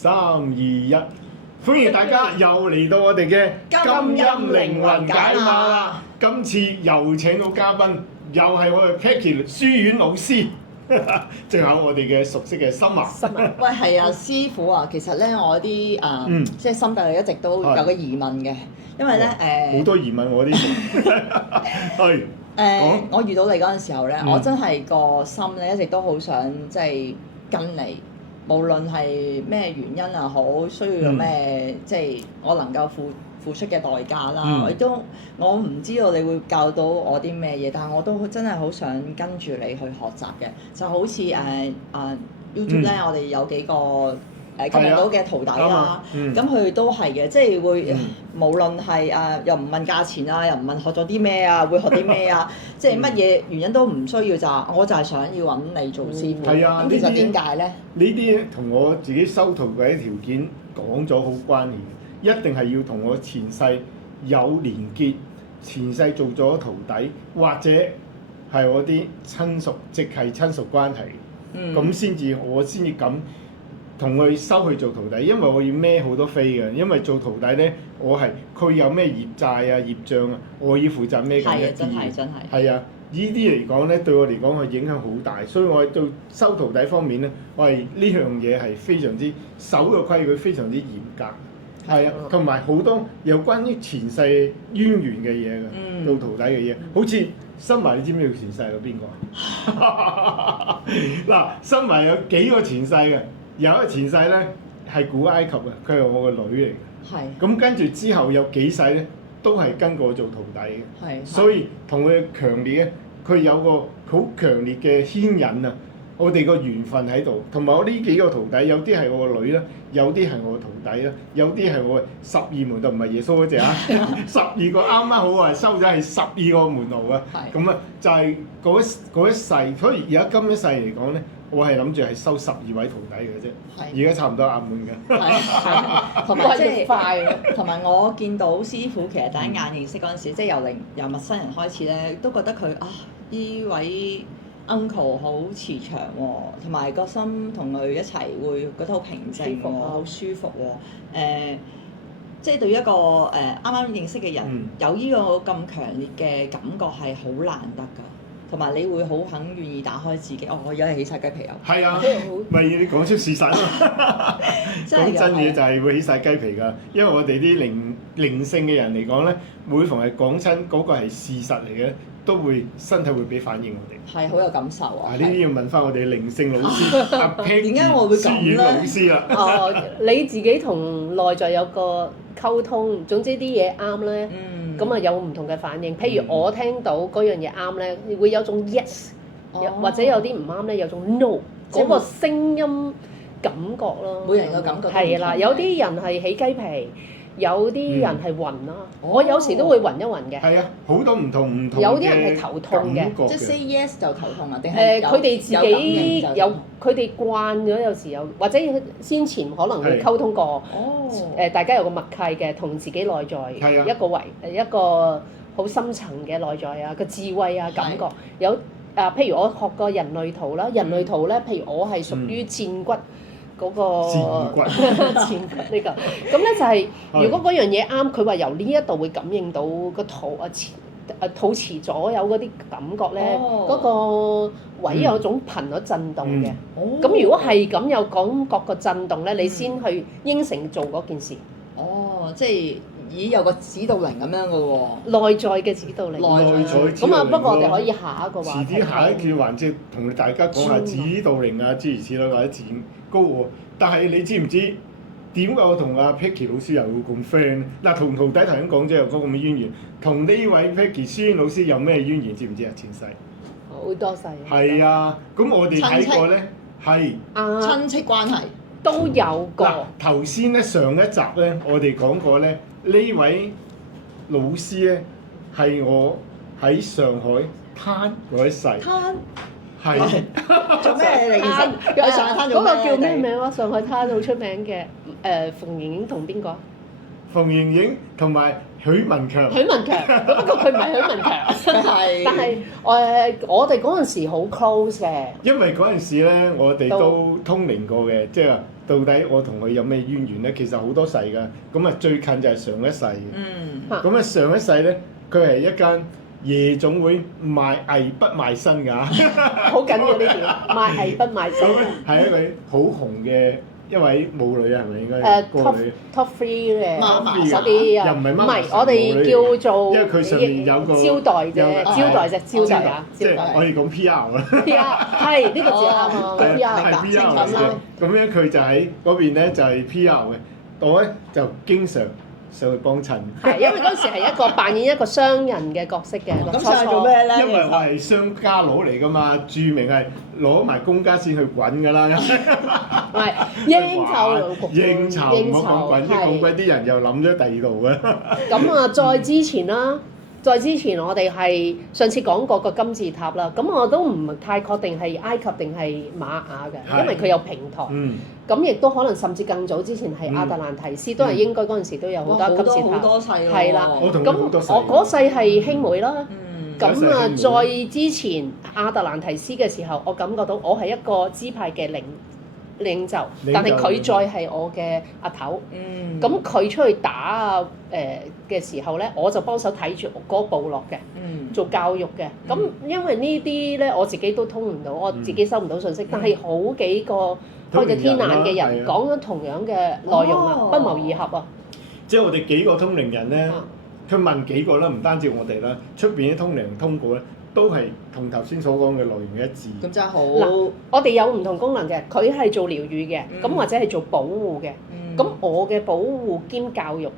3、2、1，歡迎大家又嚟到我哋嘅金音靈魂解碼啦！今次又請到嘉賓，又係我哋 Peggy 書院老師，最後我哋嘅熟悉嘅森華。喂，係啊，師傅啊，其實咧我啲即係心底一直都有個疑問嘅，因為咧好多疑問我啲係我遇到你嗰陣時候咧，我真係個心咧一直都好想即係跟你。無論係咩原因啊好，需要咩即係我能夠付出嘅代價啦，我唔知道你會教到我啲咩嘢，但係我都真係好想跟住你去學習嘅，就好似YouTube 咧，我哋有幾個吸引到嘅徒弟啦，咁佢都係嘅，即係會無論係又唔問價錢啊，又唔問學咗啲咩啊，會學啲咩啊，即係乜嘢原因都唔需要我就係想要揾你做師傅。係啊，咁其實點解咧？呢啲同我自己收徒弟嘅條件講咗好關聯，一定係要同我前世有連結，前世做咗徒弟，或者係我啲親屬，直係親屬關係，咁先至敢同佢收去做徒弟，因為我要孭好多飛嘅，因為做徒弟咧，佢有咩業債啊、業障啊，我要負責孭緊一啲。真係。係啊，呢啲嚟講咧，對我嚟講係影響好大，所以我喺做收徒弟方面咧，我係呢樣嘢係非常之守嘅規矩，非常之嚴格。係啊，同埋好多有關於前世淵源嘅嘢嘅，做徒弟嘅嘢，好似森華，你知唔知佢前世係邊個啊？嗱，森華有幾個前世嘅。有一個前世咧係古埃及嘅，佢係我個女嚟嘅。係。咁跟住之後有幾世咧都係跟過我做徒弟嘅。係。所以同佢強烈咧，佢有個好強烈嘅牽引啊！我哋個緣分喺度，同埋我呢幾個徒弟，有啲係我個女啦，有啲係我個徒弟啦，有啲係我12門徒，唔係耶穌嗰隻啊，12個啱啱好啊，收咗係12個門徒啊。係。咁啊，就係嗰一世，所以而家今一世嚟講咧。我係諗住係收12位徒弟嘅啫，而家差唔多額滿嘅。係，同埋即係快，同埋我見到師傅其實第一眼認識嗰陣時，即係由陌生人開始咧，都覺得佢呢位 uncle 好慈祥喎，同埋個心同佢一齊會覺得好平靜喎，好舒服喎。即係對於一個啱啱認識嘅人，有呢個咁強烈嘅感覺係好難得㗎。同埋你會好肯願意打開自己，我而家係起晒雞皮啊！係啊，咪你講出事實咯。講真嘢就係會起晒雞皮㗎，因為我哋啲靈性嘅人嚟講咧，每逢係講親嗰個係事實嚟嘅，都會身體會俾反應我哋。係好有感受啊！呢啲要問翻我哋靈性老師阿 Peggy 點解我會咁咧？老師啦。你自己同內在有個溝通，總之啲嘢啱咧。咁啊有唔同嘅反應，譬如我聽到嗰樣嘢啱咧，會有種 yes，或者有啲唔啱咧，有種 no，嗰個聲音感覺咯。每人嘅感覺係啦，有啲人係起雞皮，有啲人係暈啦。我有時都會暈一暈嘅。係啊，好多唔同有啲人係頭痛嘅，即係 say yes 就頭痛啊？定係佢哋自己有佢哋慣咗，有時有或者先前可能會溝通過。大家有個默契嘅，同自己內在一個好深層嘅內在啊，個智慧啊感覺有譬如我學過人類圖啦，人類圖咧，譬如我係屬於薦骨嗰個薦骨呢個，咁咧就係如果嗰樣嘢啱，佢話由呢一度會感應到個肚肚臍左右嗰啲感覺咧，嗰個位有種頻率震動嘅。咁如果係咁有感覺個震動咧，你先去應承做嗰件事。即係已有個指導靈咁樣嘅喎。內在嘅指導靈。內在指導靈。咁啊，不過我哋可以下一個話題。遲啲下一段環節同大家講下指導靈啊，諸如此類或者展高喎。但係你知唔知點解我同阿 Peggy 老師又會咁 friend？嗱，同徒弟頭先講咗有嗰咁嘅淵源，同呢位 Peggy 書院老師有咩淵源？知唔知啊？前世好多世。係啊，咁我哋睇過咧，係親戚關係都有過。嗱，頭先咧上一集咧，我哋講過咧，呢位老師咧係我喺上海灘嗰一世。係做咩嚟？喺上海灘做咩？嗰個叫咩名啊？上海灘好出名嘅馮盈盈同邊個？馮盈盈同埋許文強。許文強，不過佢唔係許文強。但係我哋嗰陣時好 close 嘅。因為嗰陣時咧，我哋都通靈過嘅，即係話到底我同佢有咩淵源咧？其實好多世㗎，咁啊最近就係上一世嘅。咁啊上一世咧，佢係一間夜總會賣藝不賣身㗎。好緊要呢點，賣藝不賣身。係一位好紅嘅一位舞女啊，係咪應該？top 女 top three 嘅媽嗰啲啊，又唔係媽媽唔係我哋叫做，因為佢上面有個招待啫，招待啊，即係我哋講 PR 啦。PR 係呢個字啱啊，PR 係 PR 嚟嘅。咁樣佢就喺嗰邊咧就係 PR 嘅，我咧就經常上去幫襯。係因為嗰陣時係一個扮演一個商人嘅角色嘅。咁上去做咩咧？因為我係商家佬嚟㗎嘛，著名係攞埋公家錢去滾㗎啦。唔係應酬，唔好講滾，一講滾啲人又諗咗第二度嘅。咁啊，再之前啦。再之前我哋係上次講過個金字塔啦，咁我都唔太確定係埃及定係瑪雅嘅，因為佢有平台。咁亦都可能甚至更早之前係亞特蘭提斯，都係應該嗰陣時都有好多金字塔。好多世喎。係啦，咁我嗰世係兄妹啦。咁啊，再之前亞特蘭提斯嘅時候，我感覺到我係一個支派嘅領袖，但係佢再係我嘅阿頭。咁佢出去打啊嘅時候咧，我就幫手睇住嗰個部落嘅，做教育嘅。咁因為呢啲咧，我自己都通唔到，我自己收唔到信息。但係好幾個開咗天眼嘅人講咗同樣嘅內容啊，不謀而合啊。即係我哋幾個通靈人咧，佢問幾個啦，唔單止我哋啦，出邊啲通靈通告咧。都係同頭先所講嘅內容一致。咁真係好。嗱，我哋有唔同功能嘅，佢係做療愈嘅，咁或者係做保護嘅。咁我嘅保護兼教育，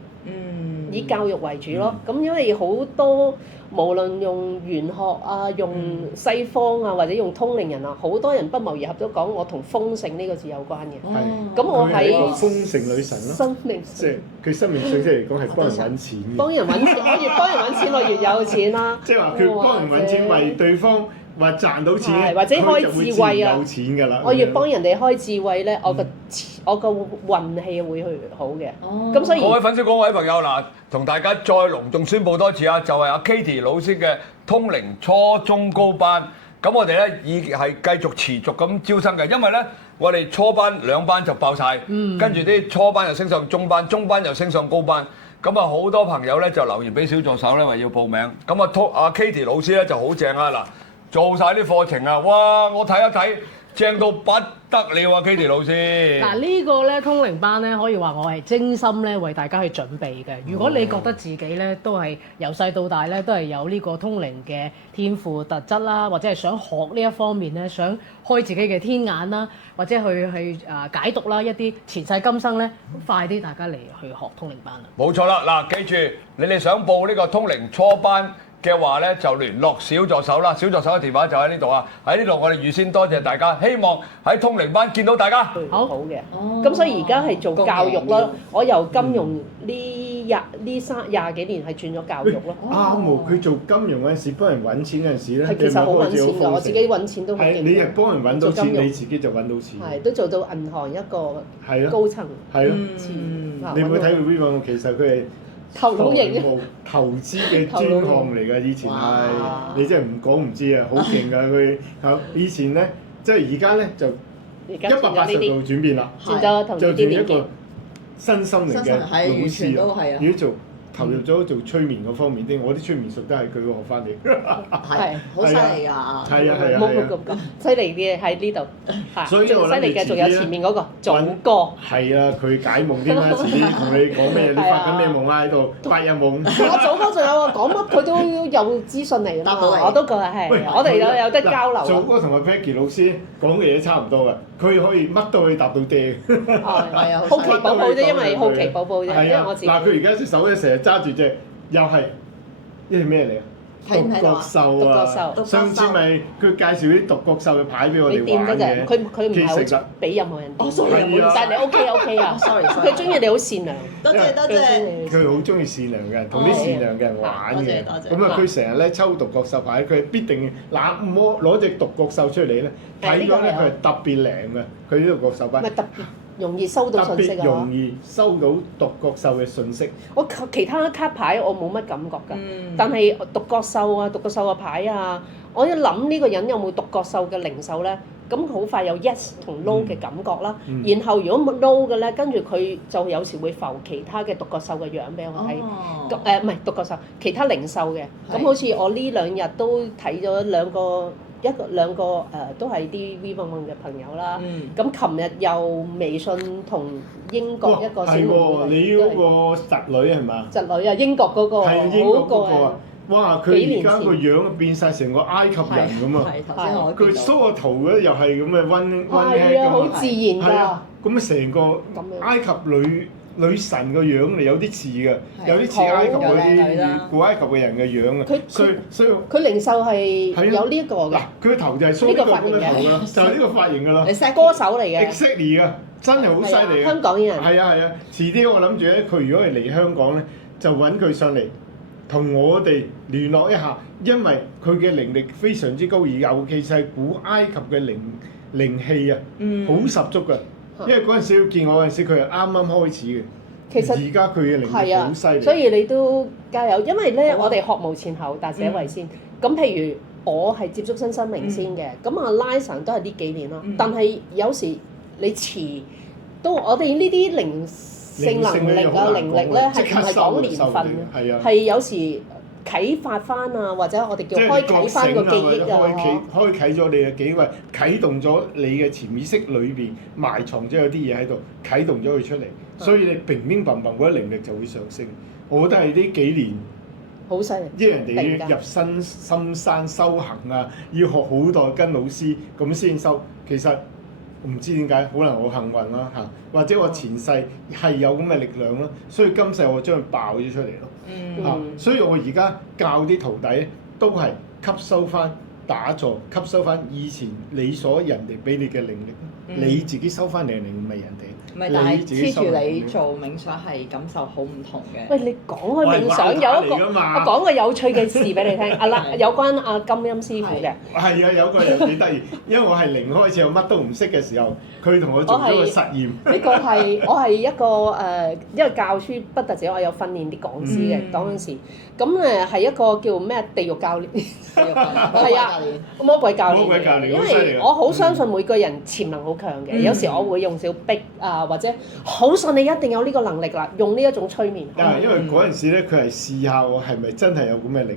以教育為主咯。咁因為好多無論用玄學啊、用西方啊，或者用通靈人啊，好多人不謀而合都講我同豐盛呢個字有關嘅。咁我喺豐盛女神咯。生命即係佢生命水即係嚟講係幫人揾錢嘅。幫人揾錢，我越幫人揾錢，我越有錢啦。即係話佢幫人揾錢，為對方話賺到錢，或者開智慧啊，有錢㗎啦。我越幫人哋開智慧咧，我個運氣會去好嘅。咁所以各位粉絲、各位朋友嗱，同大家再隆重宣佈多次啊，就係阿 Katie 老師嘅通靈初中高班。咁我哋咧已係繼續持續咁招生嘅，因為咧我哋初班2班就爆晒，跟住啲初班又升上中班，中班又升上高班。咁啊好多朋友咧就留言俾小助手咧話要報名。咁阿 Katie 老師咧就好正啊嗱，做晒啲課程啊，哇！我睇一睇。正到不得了啊 ，Katie 老師！嗱呢個咧通靈班咧，可以話我係精心咧為大家去準備嘅。如果你覺得自己咧都係由細到大咧都係有呢個通靈嘅天賦特質啦，或者係想學呢一方面咧，想開自己嘅天眼啦，或者去解讀啦一啲前世今生咧，快啲大家嚟去學通靈班啦！冇錯啦，嗱記住你哋想報呢個通靈初班嘅話咧，就聯絡小助手啦。小助手嘅電話就喺呢度啊！喺呢度我哋預先多謝大家，希望喺通靈班見到大家。好嘅，咁所以而家係做教育咯。我由金融呢廿幾年係轉咗教育咯。啱喎，佢做金融嗰陣時，幫人揾錢嗰陣時咧，係其實好揾錢㗎。我自己揾錢都好勁。係你係幫人揾到錢，你自己就揾到錢。係都做到銀行一個高層。係咯。你有冇睇佢 Viva？其實佢係頭腦型投資嘅專項嚟㗎，以前係你真係唔講唔知啊，好勁㗎佢。以前咧，即係而家咧就180度轉變啦，就轉一個新心靈嘅老師啦。如果做投入咗做催眠嗰方面啲，我啲催眠術都係佢學翻嚟。係，好犀利㗎！係啊！冇咁犀利嘅喺呢度，所以最犀利嘅仲有前面嗰個祖哥。係啊，佢解夢添啦，遲啲同你講咩？你發緊咩夢啊？喺度白日夢。我祖哥仲有啊，講乜佢都有資訊嚟㗎嘛，我都覺得係。我哋有得交流。祖哥同阿 Peggy 老師講嘅嘢差唔多㗎，佢可以乜都可以答到爹。係啊，好奇寶寶啫，因為好奇寶寶啫，因為我自己。嗱，佢而家隻手咧成日揸住隻，又係呢係咩嚟啊？獨角獸啊！上次咪佢介紹啲獨角獸嘅牌俾我哋玩嘅。佢唔係好俾任何人掂。但係你 OK 啊 ，sorry， 佢中意你好善良。多謝。佢好中意善良嘅人，同啲善良嘅人玩嘅。咁啊，佢成日咧抽獨角獸牌，佢必定攞隻獨角獸出嚟咧，睇咗咧佢係特別靈嘅。佢呢個獨角獸牌。特別容易收到信息啊！特別容易收到獨角獸嘅信息。我其他卡牌我冇乜感覺㗎，但係獨角獸啊、獨角獸嘅牌啊，我一諗呢個人有冇獨角獸嘅靈獸咧，咁好快有 yes 同 no 嘅感覺啦。嗯然後如果冇 no 嘅咧，跟住佢就有時會浮其他嘅獨角獸嘅樣俾我睇。唔係獨角獸，其他靈獸嘅。咁好似我呢兩日都睇咗兩個都係啲 VBOOM 嘅朋友啦。咁琴日又微信同英國一個小妹妹，你嗰個侄女係嘛？侄女啊，英國嗰個係英國嗰個好啊！哇！佢而家個樣變晒成個埃及人咁啊！係頭先我佢 show 個圖咧又係咁嘅溫係啊，好自然㗎。係啊，咁啊成個埃及女神個樣嚟，有啲似嘅，有啲似埃及嗰啲古埃及嘅人嘅樣啊！所以佢靈獸係有呢一個嘅。嗱，佢個頭就係 show 呢個咁嘅頭㗎啦，就係呢個髮型㗎啦。你歌手嚟嘅 exactly 㗎，真係好犀利。香港人係啊，遲啲我諗住咧，佢如果係嚟香港咧，就揾佢上嚟同我哋聯絡一下，因為佢嘅靈力非常之高，而尤其是係古埃及嘅靈氣啊，好十足㗎。因為嗰陣時要見我嗰陣時，佢係啱啱開始嘅。其實而家佢嘅靈力好犀利，所以你都加油。因為咧，我哋學無前後，達者為先。咁譬如我係接觸新生命先嘅，咁啊拉神都係呢幾年咯。但係有時你遲都，我哋呢啲靈性能力啊、靈力咧係唔係講年份嘅，係有時啟發翻啊，或者我哋叫開啟翻個記憶啊，開啟咗你嘅記憶，啟動咗你嘅潛意識裏邊埋藏咗有啲嘢喺度，啟動咗佢出嚟，所以你乒乒乓乓嗰啲靈力就會上升。我覺得係呢幾年好犀利，因為人哋要入深山修行啊，要學好多跟老師咁先修，其實。唔知點解，可能我幸運啦嚇，或者我前世係有咁嘅力量咯，所以今世我將佢爆咗出嚟咯嚇，所以我而家教啲徒弟咧都係吸收翻打坐，吸收翻以前你所人哋俾你嘅靈力，你自己收翻嚟嘅靈力唔係人哋。唔係，但係黐住你做冥想係感受好唔同嘅。喂，你講開冥想有一個，我講個有趣嘅事俾你聽。有關阿金陰師傅嘅。係啊，有個人幾得意，因為我係零開始，我乜都唔識嘅時候，佢同我做咗個實驗。呢個係我係一個因為教書不特止，我有訓練啲講師嘅嗰陣時。咁係一個叫咩地獄教練，係啊，魔鬼教練。因為我好相信每個人潛能好強嘅，有時我會用少逼啊，或者好信你一定有呢個能力啦，用呢一種催眠。因為嗰陣時咧，佢係試下我係咪真係有咁嘅靈力。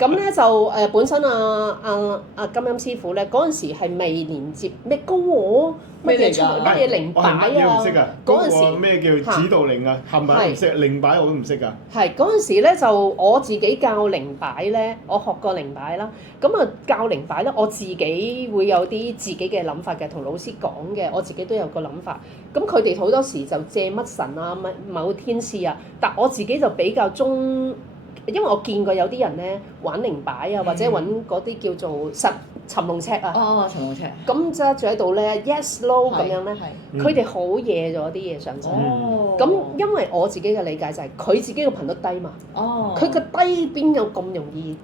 咁咧就本身阿金陰師傅咧嗰陣時係未連接咩高我乜嘢靈擺啊，嗰陣時咩叫指導靈啊，冚唪唥唔識，靈擺我都唔識㗎。係嗰陣時咧就我自己教靈擺咧，我學過靈擺啦。咁啊教靈擺咧，我自己會有啲自己嘅諗法嘅，同老師講嘅，我自己都有個諗法。咁佢哋好多時就借乜神啊、某天使啊，但我自己就比較因為我見過有啲人咧玩靈擺啊，或者揾嗰啲叫做尋龍尺啊。尋龍尺。咁揸住喺度咧 ，yes no 咁樣咧，佢哋好嘢咗啲嘢上身。咁因為我自己嘅理解就係佢自己個頻率低嘛。佢個低邊有咁容易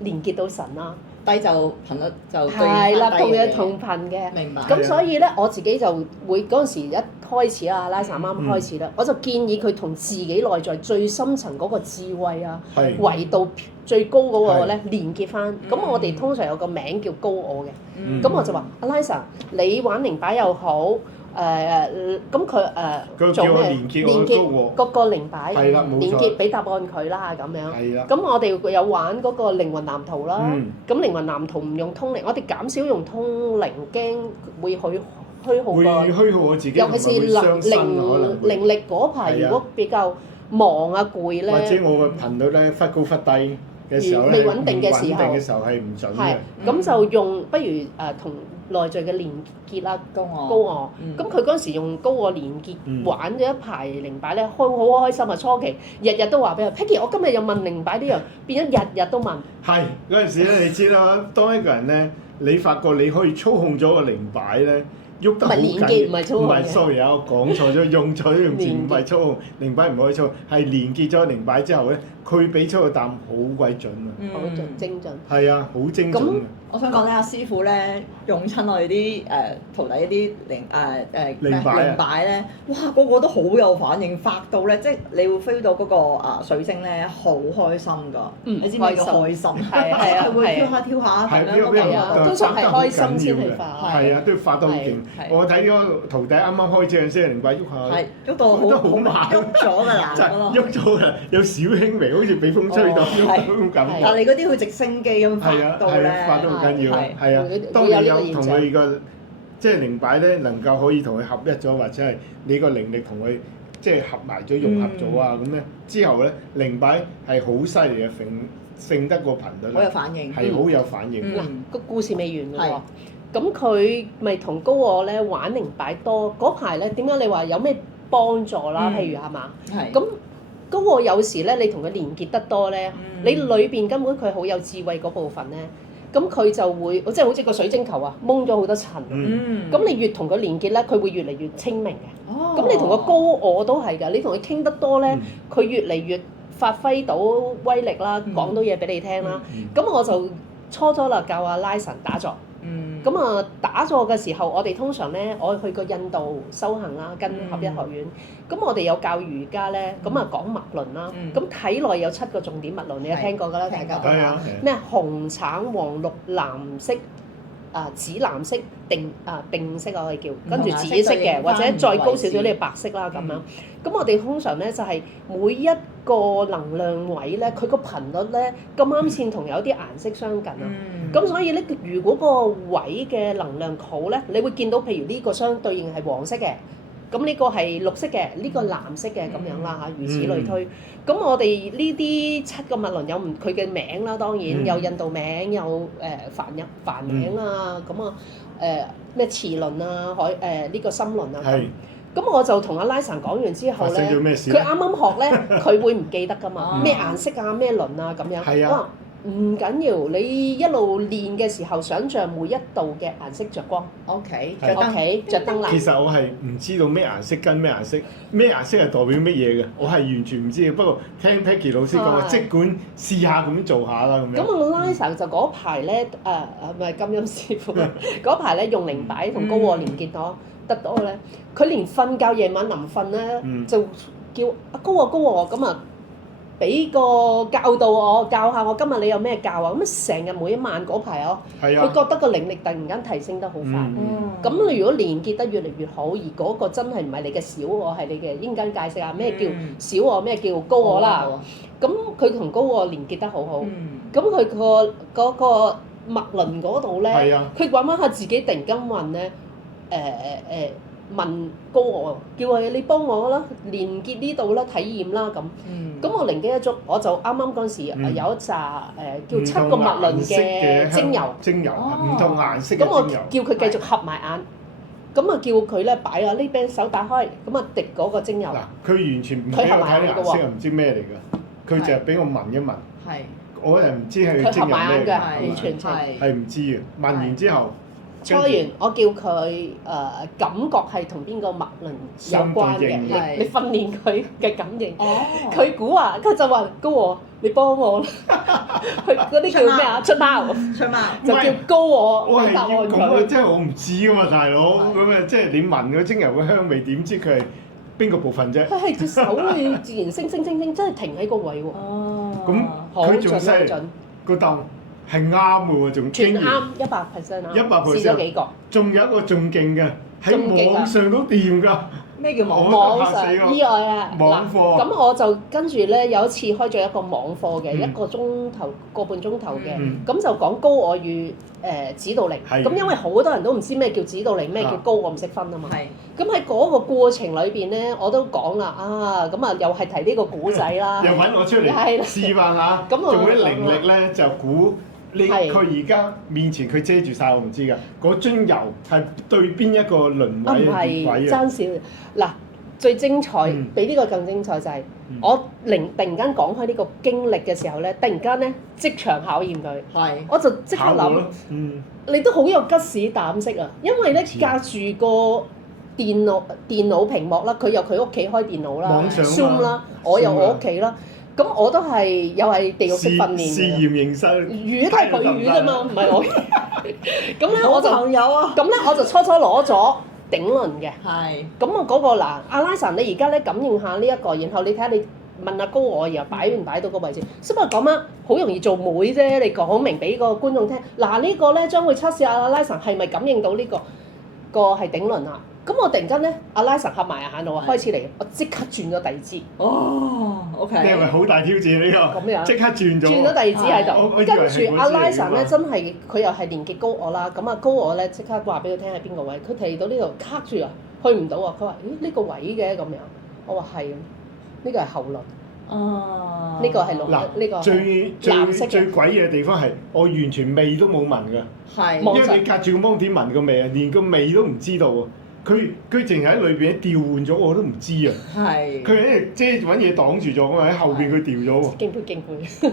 連結到神啊？低就頻率就係啦，同樣同頻嘅。明白。咁所以咧，我自己就會嗰陣時一開始啊，拉薩啱啱開始啦，我就建議佢同自己內在最深層嗰個智慧啊，維度最高嗰個咧連結翻。咁我哋通常有個名叫高我嘅。咁我就話阿拉薩，你玩靈擺又好。咁佢做咩？連結嗰個靈擺，連結俾答案佢啦咁樣。咁我哋有玩嗰個靈魂藍圖啦。咁靈魂藍圖唔用通靈，我哋減少用通靈，驚會虛耗個。自己，尤其是靈力嗰排，如果比較忙啊攰咧，或者我個頻率咧忽高忽低嘅時候咧，未穩定嘅時候係唔準嘅。咁就用不如同內在嘅連結啦，高我。咁佢嗰陣時用高我連結玩咗一排靈擺咧，好開心啊！初期日日都話俾佢 Peggy，我今日又問靈擺呢樣，變咗日日都問。係嗰陣時咧，你知啦，當一個人咧，你發覺你可以操控咗個靈擺咧，喐得好緊。唔係連結，唔係操控。唔係 sorry 啊，我講錯咗，用錯咗用詞，唔係操控靈擺唔可以操控，係連結咗靈擺之後咧，佢俾出個答案好鬼準啊！好精準。係啊，好精準啊！我想講咧，阿師傅咧用親我哋啲徒弟啲靈擺咧，哇個個都好有反應，發到咧，即係你會 feel 到嗰個水晶咧好開心㗎。你知唔知叫開心？係啊，佢會跳下跳下咁樣嗰係啊，通常係開心先去發。係啊，都要發得好勁。我睇嗰個徒弟啱啱開始嗰陣時，靈擺喐下，係喐到好慢，喐咗㗎啦，喐咗㗎，有少輕微，好似俾風吹到咁感覺。但係你嗰啲會直升機咁發到咧，發得好緊要啊！係啊，當你有同佢個即係靈擺咧，能夠可以同佢合一咗，或者係你個靈力同佢即係合埋咗、融合咗啊咁咧，之後咧靈擺係好犀利嘅，勝得個頻率，好有反應，係好有反應。嗱，個故事未完㗎喎。咁佢咪同高我咧玩靈擺多嗰排咧？點解你話有咩幫助啦？譬如係嘛？係。咁高我有時咧，你同佢連結得多咧，你裏邊根本佢好有智慧嗰部分咧，咁佢就會即係好似個水晶球啊，蒙咗好多塵。咁你越同佢連結咧，佢會越嚟越清明嘅。咁你同個高我都係㗎，你同佢傾得多咧，佢越嚟越發揮到威力啦，講到嘢俾你聽啦。咁我就初啦教阿拉神打坐。咁啊打坐嘅時候，我哋通常咧，我去過印度修行啦，跟合一學院。咁我哋有教瑜伽咧，咁啊講脈輪啦。咁體內有7個重點脈輪，你有聽過㗎啦，大家都話咩紅橙黃綠藍色紫藍色定色我可以叫，跟住紫色嘅，或者再高少少呢白色啦咁樣。咁我哋通常咧就係每一個能量位咧，佢個頻率咧咁啱先同有啲顏色相近啊。咁所以咧，如果個位嘅能量好咧，你會見到譬如呢個相對應係黃色嘅，咁呢個係綠色嘅，呢個藍色嘅咁樣啦嚇，如此類推。咁我哋呢啲7個脈輪有唔佢嘅名啦，當然有印度名，有梵名啊，咁啊咩臍輪啊，呢個心輪啊咁。咁我就同阿拉神講完之後咧，佢啱啱學咧，佢會唔記得㗎嘛？咩顏色啊，咩輪啊咁樣。係啊。唔緊要，你一路練嘅時候，想像每一度嘅顏色着光。OK，着燈啦。其實我係唔知道咩顏色跟咩顏色，咩顏色係代表乜嘢嘅，我係完全唔知嘅。不過聽 Peggy 老師講，即管試下咁做下啦咁樣。咁我拉神就嗰排咧，唔係金音師傅嗰排咧用靈擺同高我連結得多咧，佢連瞓覺夜晚臨瞓咧就叫高我咁啊！俾個教導我，教下我今日你有咩教啊？咁成日每一晚嗰排佢覺得個靈力突然間提升得好快。咁你如果連結得越嚟越好，而嗰個真係唔係你嘅小我，係你嘅應間解釋啊？咩叫小我？咩叫高我啦？咁佢同高我連結得好好。咁佢嗰個脈輪嗰度咧，佢揾下自己突然間問咧，問高我，叫佢你幫我啦，連結呢度啦，體驗啦咁。咁我靈機一觸，我就啱啱嗰時有一紮叫7個脈輪嘅精油，唔同顏色嘅精油。咁我叫佢繼續合埋眼，咁啊叫佢咧擺啊呢邊手打開，咁啊滴嗰個精油。嗱，佢完全唔俾我睇顏色，又唔知咩嚟㗎，佢就係俾我聞一聞。係。我又唔知係精油咩嚟，完全係唔知嘅。聞完之後。初完，我叫佢感覺係同邊個脈輪有關嘅，你訓練佢嘅感應。佢估啊，佢就話高我，你幫我啦。佢嗰啲叫咩啊？出貓就叫高我。我係要咁啊，即係我唔知㗎嘛，大佬。咁啊，即係你聞個精油嘅香味，點知佢係邊個部分啫？佢係隻手會自然升，真係停喺個位喎。咁佢仲犀利，個竇。係啱嘅喎，仲全啱100%啊！100%試咗幾個，仲有一個仲勁嘅，喺網上都掂㗎。咩叫網上意外啊？網課。咁我就跟住咧有一次開咗一個網課嘅1個鐘頭、個半鐘頭嘅，咁就講高我與指導靈。咁因為好多人都唔知咩叫指導靈，咩叫高我唔識分啊嘛。咁喺嗰個過程裏邊咧，我都講啦咁啊又係提呢個古仔啦。又揾我出嚟示範下，用啲靈力咧就估。佢而家面前佢遮住晒，我唔知㗎。嗰樽油係對邊一個輪位嘅位啊？爭少嗱，最精彩，比呢個更精彩就係我突然間講開呢個經歷嘅時候咧，突然間咧即場考驗佢，我就即刻諗，你都好有吉士膽識啊！因為咧隔住個電腦屏幕啦，佢有佢屋企開電腦啦，Zoom 啦，我有我屋企啦。咁咁我都係又係地獄式訓練試驗形式，魚都係佢魚啫嘛，唔係我。咁咧我就朋友啊，咁咧我就初攞咗頂輪嘅。係。咁啊嗰個嗱，阿拉神你而家咧感應下呢一個，然後你睇下你問阿高我，然後擺唔擺到個位置。所以我講啊，好容易做妹啫，你講明俾個觀眾聽。嗱呢個咧將會測試阿拉神係咪感應到呢個係頂輪啊？咁我突然間咧，阿拉神合埋眼度啊，開始嚟，我即刻轉咗第二支。哦，OK。你係咪好大挑戰呢個？咁樣即刻轉咗。轉咗第二支喺度，跟住阿拉神咧呢真係佢又係年紀高我啦，咁啊高我咧即刻話俾佢聽喺邊個位，佢提到呢度卡住啊，去唔到啊，佢話咦呢個位嘅咁樣，我話係，呢個係後輪。哦。呢個係綠，嗱呢個最詭異嘅地方係我完全味都冇聞㗎。係。因為你隔住個芒點聞個味啊，連個味都唔知道喎。佢淨喺裏邊調換咗，我都唔知啊。係。佢喺即係揾嘢擋住咗啊嘛，喺後邊佢調咗喎。敬佩，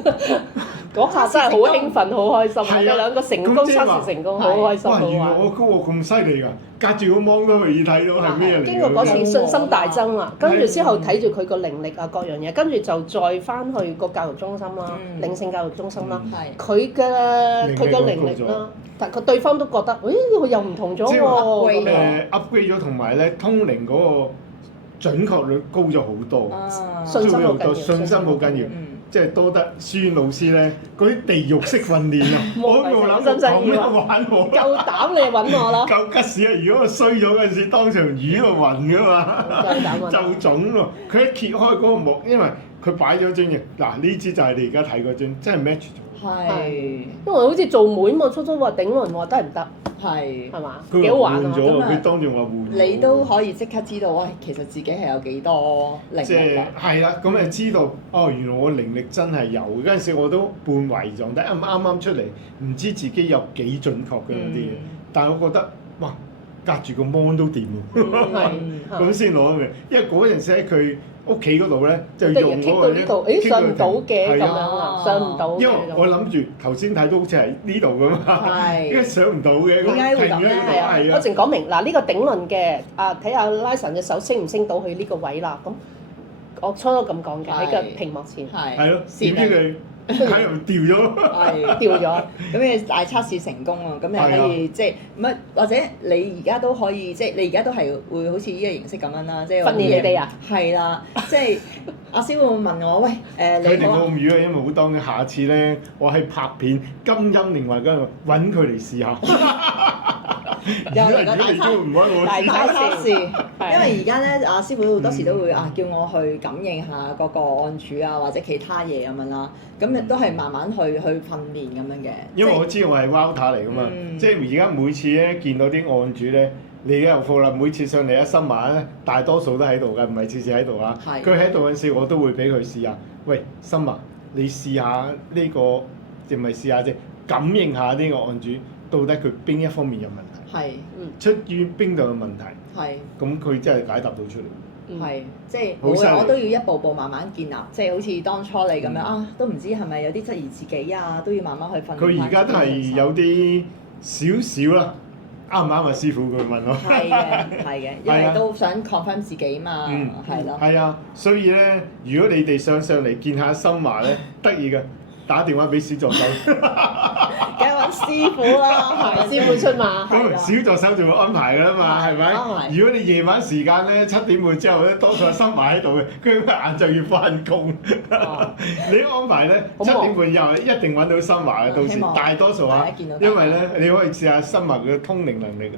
嗰下真係好興奮，好開心啊！你兩個成功測試成功，好開心，好哇！原來玩。我高我咁犀利㗎，隔住個芒都可以睇到係咩嚟㗎。經過嗰次信心大增啦，跟住之後睇住佢個靈力啊各樣嘢，跟住就再翻去個教育中心啦，靈性教育中心啦，佢嘅靈力啦，但佢對方都覺得，咦佢又唔同咗喎。upgrade 咗同埋咧，通靈嗰個準確率高咗好多，信心好緊要，信心好緊要。即係多得孫老師咧，嗰啲地獄式訓練啊，我都冇諗過咁樣玩我。夠膽你揾我啦！夠吉屎啊！如果我衰咗嗰陣時，當場魚度暈㗎嘛，就腫喎。佢一揭開嗰個幕，因為佢擺咗張嘢，嗱呢支就係你而家睇嗰張，真係 match 咗。係。因為好似做妹嘛，初初話頂輪話得唔得？係。係嘛？佢話換咗喎，佢當住話換。你都可以即刻知道，喂，其實自己係有幾多靈力。即係係啦，咁就知道哦，原來我靈力真係有。嗰陣時我都半懷疑狀態，啱出嚟，唔知自己有幾準確嘅啲嘢。但係我覺得，哇，隔住個 mon 都掂喎，咁先攞命。因為嗰陣時喺佢屋企嗰度咧，就用嗰個咧，上唔到嘅咁樣啊，上唔到。因為我諗住頭先睇到好似係呢度㗎嘛，因為上唔到嘅，點解會咁咧？係啊，我淨講明嗱，呢個頂輪嘅睇下拉神隻手升唔升到去呢個位啦。咁我初初咁講嘅喺個屏幕前。係咯，點知佢喺度掉咗？掉咗。咁你大測試成功啊！咁你可以即係乜？或者你而家都可以即係你而家都係會好似呢個形式咁樣啦，即係訓練你哋啊。係啦，即係阿師會問我喂你佢哋冇咁魚啊，因為好當下次咧，我係拍片金音另外嗰度揾佢嚟試下。又嚟個大測試，因為而家咧阿師傅好多時都會叫我去感應下嗰個案主啊，或者其他嘢咁樣啦，咁亦都係慢慢去訓練咁樣嘅。因為我知我係 Walter 嚟噶嘛，即係而家每次咧見到啲案主咧，你而家有貨啦，每次上嚟一新馬咧，大多數都喺度㗎，唔係次次喺度啊。佢喺度嗰陣時，我都會俾佢試下。喂，新馬，你試下呢個，即係咪試下啫？感應下呢個案主到底佢邊一方面有問題？係，出於邊度嘅問題？係。咁佢真係解答到出嚟。係，即係我都要一步步慢慢建立，即係好似當初你咁樣都唔知係咪有啲質疑自己啊，都要慢慢去訓練。佢而家都係有啲少少啦，啱唔啱啊？師傅佢問我。係嘅，因為都想 confirm 自己嘛，係咯。係啊，所以咧，如果你哋上嚟見下森華咧，得意嘅。打電話俾小助手，梗係揾師傅啦，係師傅出馬。咁小助手就會安排㗎啦嘛，係咪？如果你夜晚時間咧7點半之後咧，多數係收埋喺度嘅，佢晏晝要翻工。你安排咧7點半以後一定揾到森華嘅，到時大多數啊，因為咧你可以試下森華嘅通靈能力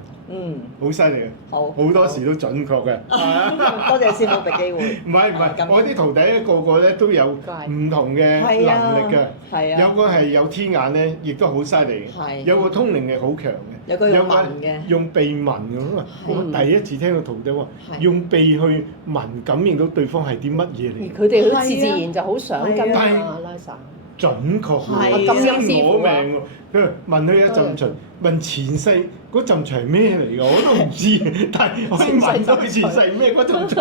好犀利嘅，好多時都準確嘅。多謝師傅俾機會。唔係，我啲徒弟咧個個咧都有唔同嘅能力嘅。有個係有天眼咧，亦都好犀利嘅。有個通靈力好強嘅。有個用聞嘅。用鼻聞咁啊！我第一次聽到徒弟話，用鼻去聞感應到對方係啲乜嘢嚟。佢哋好自然就好想跟啊，拉薩。準確喎，金攞命喎！佢問佢一陣除，問前世嗰陣除係咩嚟㗎？我都唔知，但係我先問到佢前世咩嗰陣除，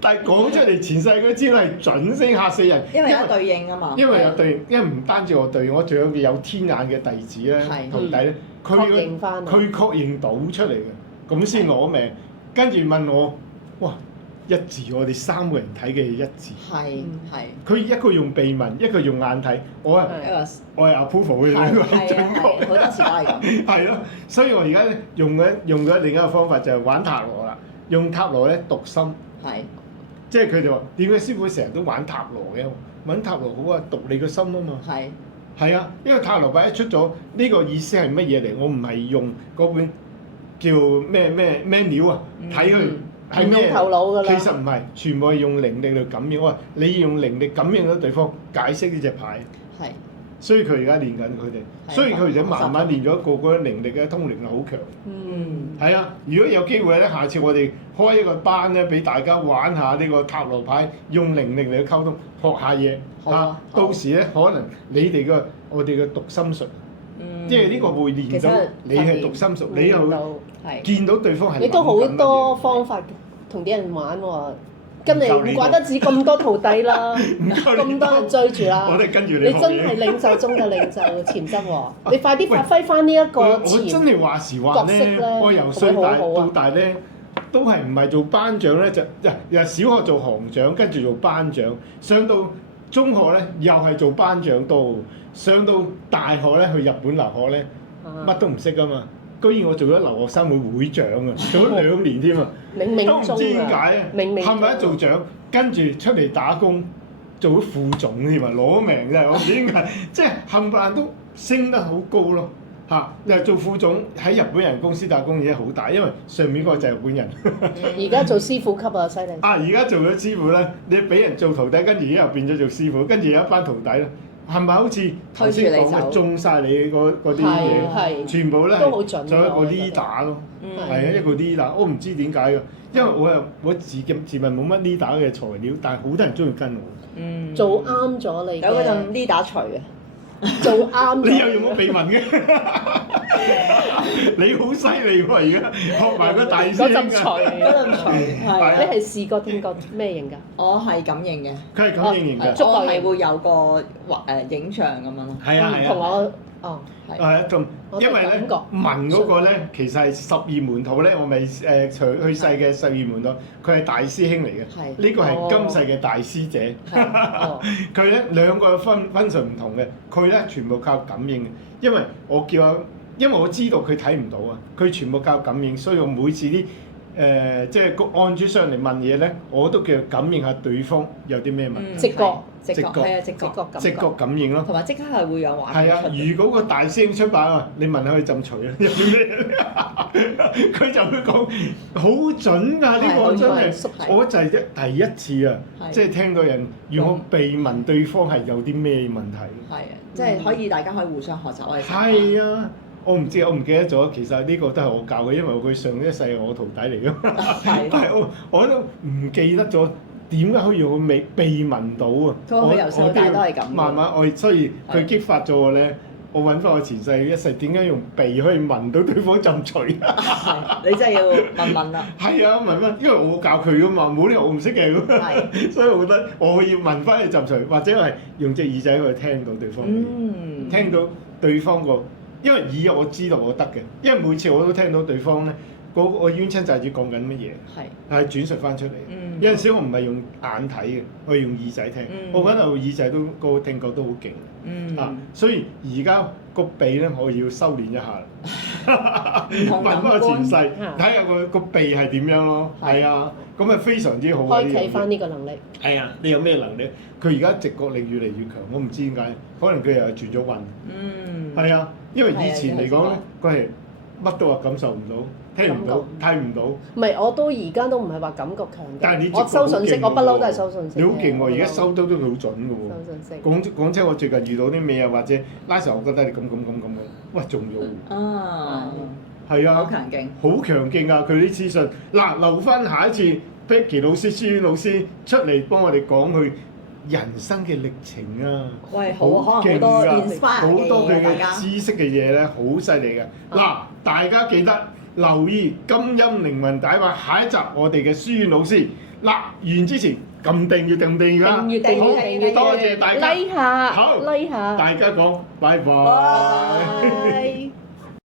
但係講出嚟前世嗰招係準先嚇死人。因為有對應啊嘛。因為有對應，因為唔單止我對應，我仲有天眼嘅弟子咧，徒弟咧，佢確認到出嚟嘅，咁先攞命。跟住問我，哇！一致，我哋3個人睇嘅一致。係。佢一個用鼻紋，一個用眼睇，我係 approve 嘅，兩個係準確。好多時都係咁。係咯，所以我而家咧用咗另一個方法就係玩塔羅啦，用塔羅咧讀心。係。即係佢哋話點解師傅成日都玩塔羅嘅？玩塔羅好啊，讀你個心啊嘛。係。係啊，因為塔羅牌一出咗，呢個意思係乜嘢嚟？我唔係用嗰本叫咩料啊，睇佢係咩？用頭腦㗎啦。其實唔係，全部係用靈力去感應。我話你用靈力感應到對方，解釋呢隻牌。係。所以佢而家練緊佢哋，所以佢哋慢慢練咗個個靈力嘅通靈係好強。係啊，如果有機會咧，下次我哋開一個班咧，俾大家玩下呢個塔羅牌，用靈力嚟去溝通，學下嘢嚇。到時咧，可能你哋我哋嘅讀心術，即係呢個會練到你係讀心術，你又見到對方係。你都好多方法同啲人玩喎。跟你唔怪得止咁多徒弟啦，咁多人追住啦。我哋跟住你。你真係領袖中嘅領袖潛質喎！你快啲發揮翻呢一個我真係話時話咧，我由細到大咧，都係唔係做班長咧，就由小學做行長，跟住做班長，上到中學咧又係做班長多，上到大學咧去日本留學咧，乜都唔識噶嘛。居然我做咗留學生會會長啊，做咗2年添啊，都唔知點解啊，係咪一做長，跟住出嚟打工做咗副總添啊，攞命真係，我唔知點解，即係冚唪唥都升得好高咯嚇。又做副總喺日本人公司打工已經好大，因為上面嗰個就係日本人。而家做師傅級啊，犀利！而家做咗師傅咧，你俾人做徒弟，跟住又變咗做師傅，跟住有一班徒弟啦。係咪好似頭先講嘅中晒你嗰啲嘢？全部咧係做一個 leader 咯，係啊，一個 leader。我唔知點解嘅，因為我自問冇乜 leader 嘅材料，但係好多人中意跟我。做啱咗你。有嗰陣 leader 除啊！做啱。你又用咗秘聞嘅？你好犀利喎！而家學埋個大師兄㗎。嗰陣除係。你係視覺聽覺咩型㗎？我係感應嘅。佢係感應型嘅。我係會有個影像咁樣咯。係啊係啊。同我係啊，同因為咧文嗰個咧，其實係12門徒咧，我咪去世嘅12門徒，佢係大師兄嚟嘅。呢個係今世嘅大師姐。佢咧兩個分數唔同嘅，佢咧全部靠感應嘅，因為我知道佢睇唔到啊，佢全部靠感應，所以我每次啲即係按住上嚟問嘢咧，我都叫感應下對方有啲咩問題。直覺係啊，直覺感應咯，同埋即刻係會有畫面出。如果個大師兄出版啊，你問下佢浸除啊，有啲咩？佢就會講好準㗎，呢個真係，我就係第一次啊，即係聽到人要我秘問對方係有啲咩問題。係啊，即係大家可以互相學習啊。係啊，我唔記得咗，其實呢個都係我教嘅，因為佢上一世係我徒弟嚟㗎嘛。但係我都唔記得咗。點解可以用個秘聞到啊？佢由細到大都係咁。慢慢所以佢激發咗我咧，我揾翻我前世一世點解用鼻可以聞到對方浸除？你真係要問啦。係啊，問，因為我教佢噶嘛，冇理由我唔識嘅。所以我覺得我要問翻你浸除，或者係用隻耳仔去聽到對方。聽到對方個，因為耳我知道我得嘅，因為每次我都聽到對方咧。我冤親債主講緊乜嘢？係轉述翻出嚟。有陣時我唔係用眼睇嘅，我用耳仔聽。我覺得我耳仔都個聽覺都好勁。所以而家個鼻咧，我要修練一下。問翻個前世，睇下個鼻係點樣咯。係啊，咁啊非常之好。開啟翻呢個能力。係啊，你有咩能力？佢而家直覺力越嚟越強，我唔知點解，可能佢又係轉咗運。係啊，因為以前嚟講咧，佢係乜都話感受唔到。聽唔到，睇唔到。唔係，我到而家都唔係話感覺強嘅。但係你我收信息，我不嬲都係收信息。你好勁喎！而家收都好準嘅喎。收信息。講真，我最近遇到啲咩啊，或者拉時候，我覺得你咁，喂中咗喎。係啊。好強勁。好強勁啊！佢啲資訊，嗱留翻下一次 Becky 老師、書老師出嚟幫我哋講佢人生嘅歷程啊！喂，好勁㗎！好多佢嘅知識嘅嘢咧，好犀利嘅。嗱，大家記得。留意金音靈魂解話，下一集我哋嘅書院老師。嗱，完之前撳訂閱啦，多謝大家，拉下，好，拉下，大家講拜拜。